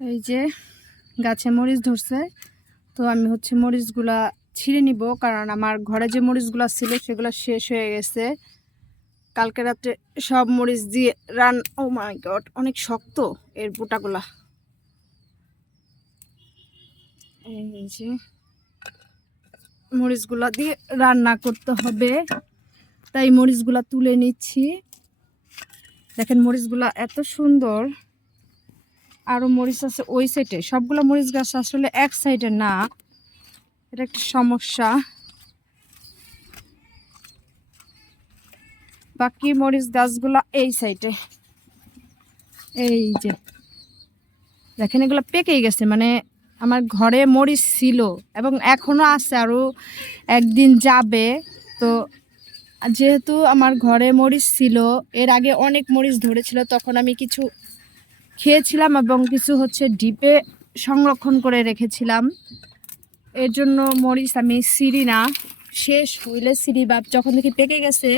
এই যে গাছে মরিচ ধরছে, তো আমি হচ্ছে মরিচগুলা ছিঁড়ে নিব, কারণ আমার ঘরে যে মরিচগুলা ছিল সেগুলো শেষ হয়ে গেছে। কালকে রাত্রে সব মরিচ দিয়ে ও মাই গড, অনেক শক্ত এর বোটাগুলা। এই যে মরিচগুলা দিয়ে রান্না করতে হবে, তাই মরিচগুলা তুলে নিচ্ছি। দেখেন মরিচগুলা এত সুন্দর। আরো মরিচ আছে ওই সাইডে, সবগুলো মরিচ গাছ আসলে এক সাইডে না, এটা একটা সমস্যা। বাকি মরিচ গাছগুলা এই সাইডে। এই যে দেখেন এগুলো পেকেই গেছে, মানে আমার ঘরে মরিচ ছিল এবং এখনো আছে, আরো একদিন যাবে। তো যেহেতু আমার ঘরে মরিচ ছিল, এর আগে অনেক মরিচ ধরেছিল, তখন আমি কিছু খেয়েছিলাম এবং কিছু হচ্ছে ডিপে সংরক্ষণ করে রেখেছিলাম। এর জন্য মরিচ আমি ছিঁড়ি না, শেষ হইলে ছিঁড়ি, বা যখন দেখি পেকে গেছে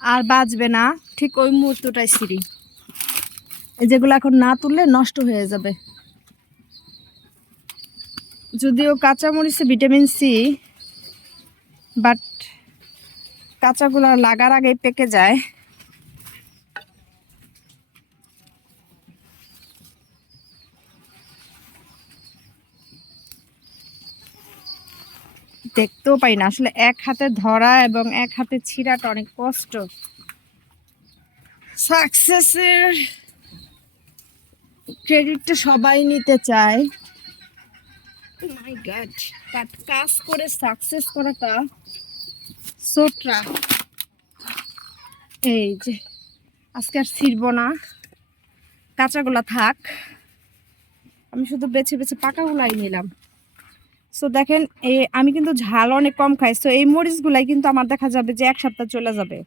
আর বাঁচবে না ঠিক ওই মুহূর্তটাই ছিঁড়ি। যেগুলো এখন না তুললে নষ্ট হয়ে যাবে। যদিও কাঁচা মরিচে ভিটামিন সি, বাট কাঁচাগুলো লাগার আগে পেকে যায়। দেখতেও পাই না আসলে, এক হাতে ধরা এবং এক হাতে ছিঁড়াটা অনেক কষ্ট। সাকসেসের ক্রেডিটটা সবাই নিতে চায়। মাই গড, বাট কাজ করে সাকসেস করাটা সো টাফ। এই যে আজকে আর ছিড়বো না, কাঁচাগুলা থাক, আমি শুধু বেছে বেছে পাকাগুলাই নিলাম। সো দেখেন আমি কিন্তু ঝাল অনেক কম খাই, সো এই মরিচগুলাই কিন্তু আমার দেখা যাবে যে এক সপ্তাহ চলে যাবে।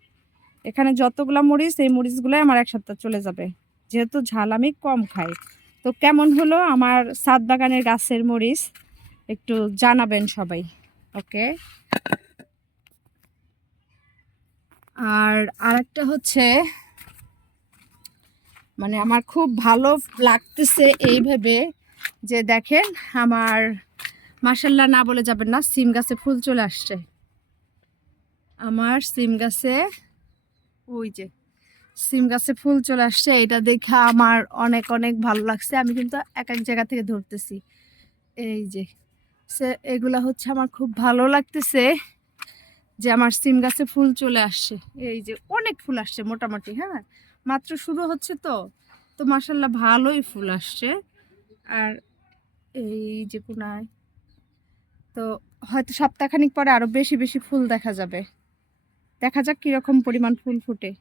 এখানে যতগুলা মরিচ, এই মরিচগুলাই আমার এক সপ্তাহ চলে যাবে, যেহেতু ঝাল আমি কম খাই। তো কেমন হলো আমার ছাদ বাগানের গাছের মরিচ একটু জানাবেন সবাই, ওকে। আর আরেকটা হচ্ছে, মানে আমার খুব ভালো লাগতেছে এই ভেবে যে দেখেন আমার মাশাআল্লাহ না বলে যাবেন না, সিম গাছে ফুল চলে আসছে। আমার সিম গাছে, ওই যে সিম গাছে ফুল চলে আসছে, এটা দেখে আমার অনেক অনেক ভালো লাগছে। আমি কিন্তু এক এক জায়গা থেকে ধরতেছি। এই যে এগুলা হচ্ছে আমার খুব ভালো লাগতেছে যে আমার সিম গাছে ফুল চলে আসছে। এই যে অনেক ফুল আসছে মোটামুটি, হ্যাঁ মাত্র শুরু হচ্ছে, তো তো মাশাআল্লাহ ভালোই ফুল আসছে। আর এই যে কোনায় তো হয়তো সপ্তাহখানিক পরে আরো বেশি বেশি ফুল দেখা যাবে। দেখা যাক কিরকম পরিমাণ ফুল ফুটে।